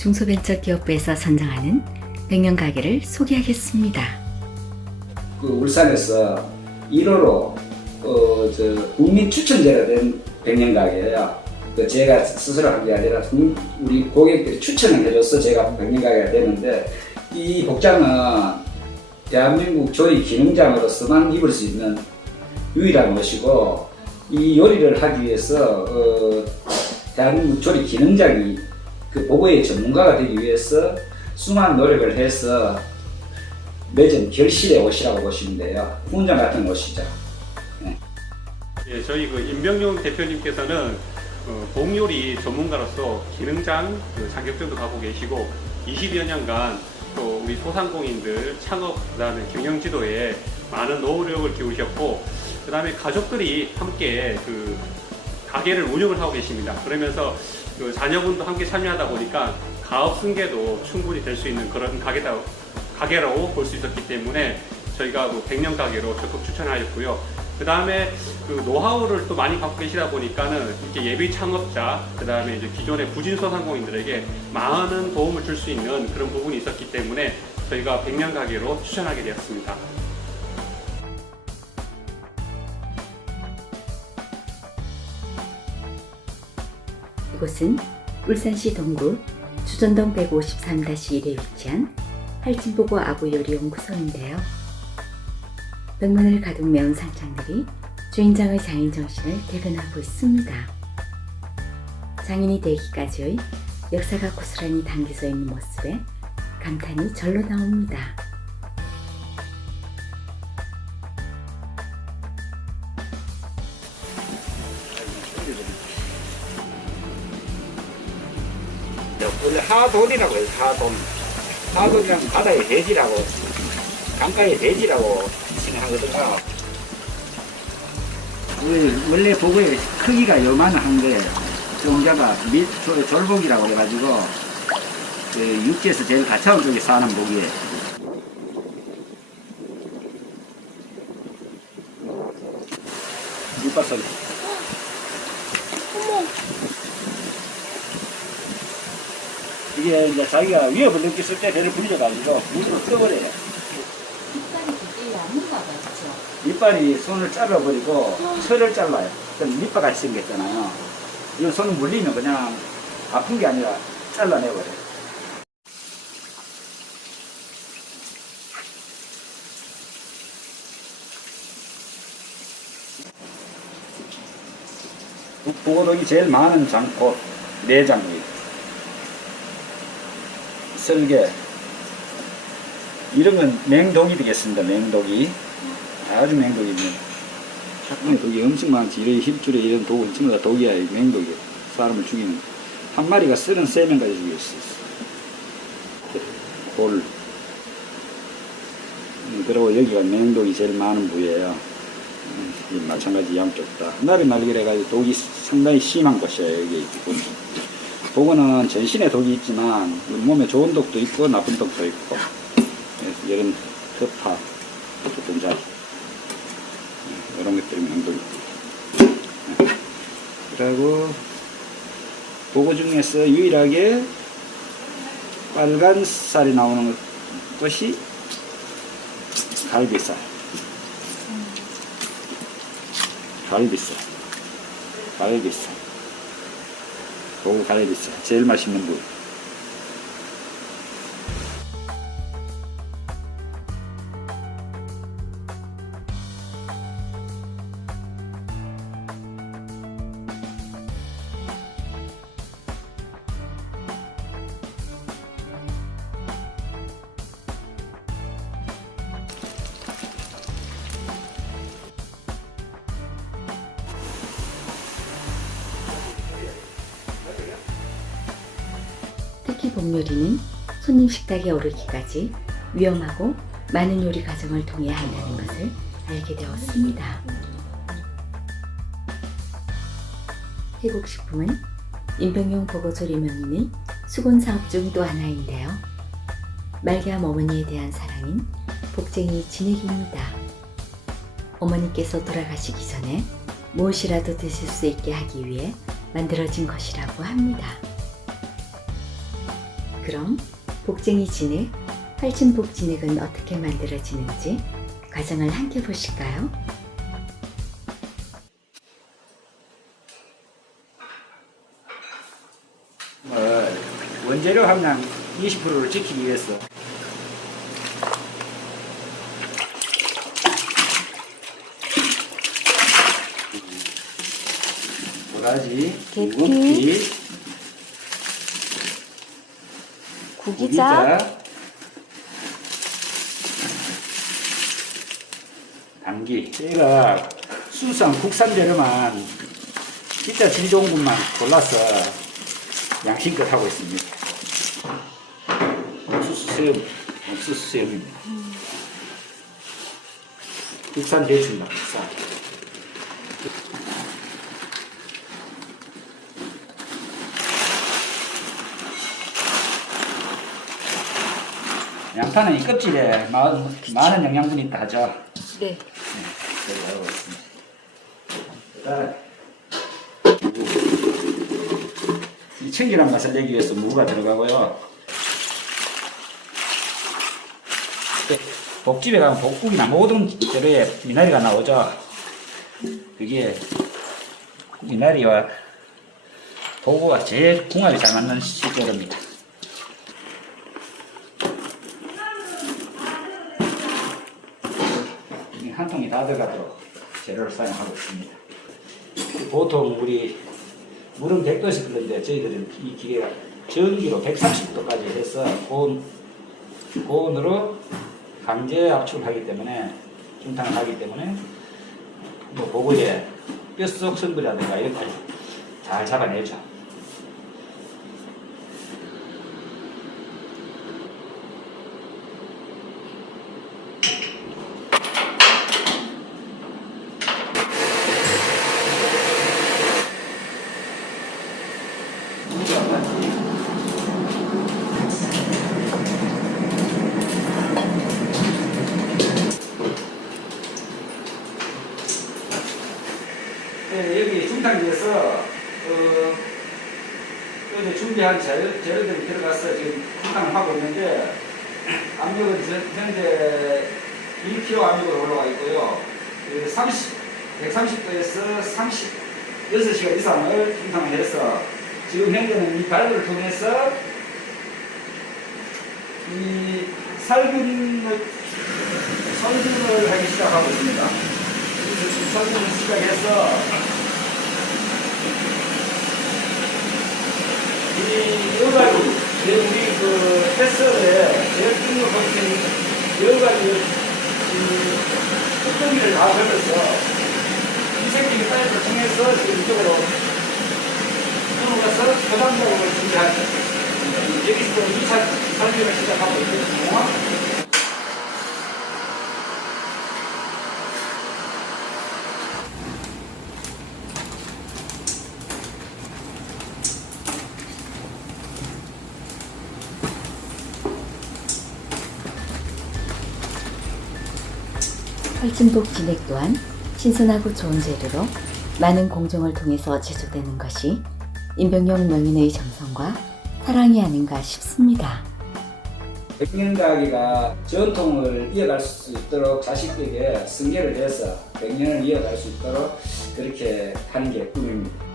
중소벤처기업부에서 선정하는 백년 가게를 소개하겠습니다. 그 울산에서 1호로 어, 저 국민 추천제가 된 백년 가게예요. 그 제가 스스로 한 게 아니라 국- 우리 고객들이 추천을 해줘서 제가 백년 가게가 되는데 이 복장은 대한민국 조리 기능장으로서만 입을 수 있는 유일한 것이고 이 요리를 하기 위해서 어, 대한민국 조리 기능장이 그 보고의 전문가가 되기 위해서 수많은 노력을 해서 매점 결실의 옷이라고 보시면 돼요. 훈장 같은 옷이죠. 예, 저희 그 임병용 대표님께서는 어, 봉요리 전문가로서 기능장 그 자격증도 갖고 계시고 20여 년간 또 우리 소상공인들 창업 그다음에 경영 지도에 많은 노력을 기울이셨고 그다음에 가족들이 함께 그 가게를 운영을 하고 계십니다. 그러면서 그 자녀분도 함께 참여하다 보니까 가업 승계도 충분히 될 수 있는 그런 가게다 가게라고 볼 수 있었기 때문에 저희가 뭐 100년 가게로 적극 추천하였고요. 그 다음에 그 노하우를 또 많이 갖고 계시다 보니까는 이렇게 예비 창업자, 그 다음에 이제 기존의 부진 소 상공인들에게 많은 도움을 줄 수 있는 그런 부분이 있었기 때문에 저희가 100년 가게로 추천하게 되었습니다. 이곳은 울산시 동구 주전동 153-1에 위치한 할진보고 아구요리 연구소인데요. 백문을 가득 메운 상창들이 주인장의 장인 정신을 대변하고 있습니다. 장인이 되기까지의 역사가 고스란히 담겨져 있는 모습에 감탄이 절로 나옵니다. 원래 하돈이라고 해요. 하돈. 하돈이랑 바다의 돼지라고 강가의 돼지라고 칭하거든요. 원래 보고의 크기가 요만한데 종자가 밑 졸- 졸복이라고 해가지고 그 육지에서 제일 가까운 쪽에 사는 복이에요. 밑바닥 이 게 이제 자기가 위협을 느꼈을 때 배를 불려가지고 물로 떠버려요. 이빨이 손을 잘라버리고 철을 잘라요. 그럼 밑바 같이 생겼잖아요. 이건 손을 물리면 그냥 아픈 게 아니라 잘라내버려요. 보고동이 제일 많은 장고 내장이 설계 이런 건 맹독이 되겠습니다. 맹독이 아주 맹독입니다. 작품의 독이 엄청 많지. 이런 힘줄에 이런 독은 전부 다 독이야. 이 맹독이 사람을 죽이는 한 마리가 쓰는 세 명까지 죽일 수 있어. 골. 음, 그리고 여기가 맹독이 제일 많은 부위예요. 음, 이 마찬가지 양쪽 다. 날이 날기래 가지고 독이 상당히 심한 곳이에요. 여기 보면. 독은 전신에 독이 있지만 몸에 좋은 독도 있고 나쁜 독도 있고. 예, 이런 허파 자리 이런 것들이 명독이 그리고 보고 중에서 유일하게 빨간 살이 나오는 것이 갈비살. 갈비살. 갈비살 보고 갈비살 제일 맛있는 부 위 특히 봄요리는 손님 식탁에 오르기까지 위험하고 많은 요리 과정을 통해야 한다는 것을 알게 되었습니다. 태국식품은 임병용 보고조리 명인의 수곤 사업 중 또 하나인데요. 말기암 어머니에 대한 사랑인 복쟁이 진액입니다. 어머니께서 돌아가시기 전에 무엇이라도 드실 수 있게 하기 위해 만들어진 것이라고 합니다. 그럼 복쟁이 진액, 팔진복 진액은 어떻게 만들어지는지 과정을 함께 보실까요? 뭐 원재료 함량 20%를 지키기 위해서. 도라지, 계피, 구기자, 당기. 저희가 수산 국산 재료만 진짜 질 좋은 것만 골라서 양심껏 하고 있습니다. 옥수수 새우, 옥수수 새우입니다. 국산 대추입니다. 국산. 양파는 이 껍질에 마- 많은 영양분이 있다 하죠. 네. 그다음에 이 청결한 맛을 내기 위해서 무가 들어가고요. 네, 복집에 가면 복국이나 모든 재료에 미나리가 나오죠. 그게 미나리와 도구가 제일 궁합이 잘 맞는 식재료입니다. 이 한 통이 다 들어가도록 재료를 사용하고 있습니다. 보통 우리 물은 100도씩 끓는데 저희들은 이 기계가 전기로 130도까지 해서 고온, 고온으로 강제 압축을 하기 때문에 중탕을 하기 때문에 뭐 보고에 뼛속 성분이라든가 이런 걸잘 잡아내죠. 네, 여기 중탕기에서 어, 준비한 재료, 재료들이 들어가서 지금 중탕을 하고 있는데 압력은 전- 현재 1kg 압력으로 올라와 있고요. 그 30, 130도에서 36시간 이상을 중탕을 해서 지금 현재는 이 발을 통해서 이 살균을 살균을 하기 시작하고 있습니다. 설명을 시작해서 이 여가지 우리 그 패스에 제일 중요한 것은 여가지 이 뚜껑이를 다 걸어서 이색적인 파이프를 통해서 이쪽으로 들어가서 포장 작업을 준비하는 여기서 2차 설명을 시작하고 있거든요. 팔진복 진액 또한 신선하고 좋은 재료로 많은 공정을 통해서 제조되는 것이 임병용 명인의 정성과 사랑이 아닌가 싶습니다. 백년가기가 전통을 이어갈 수 있도록 자식에게 승계를 해서 백년을 이어갈 수 있도록 그렇게 하는 게 꿈입니다.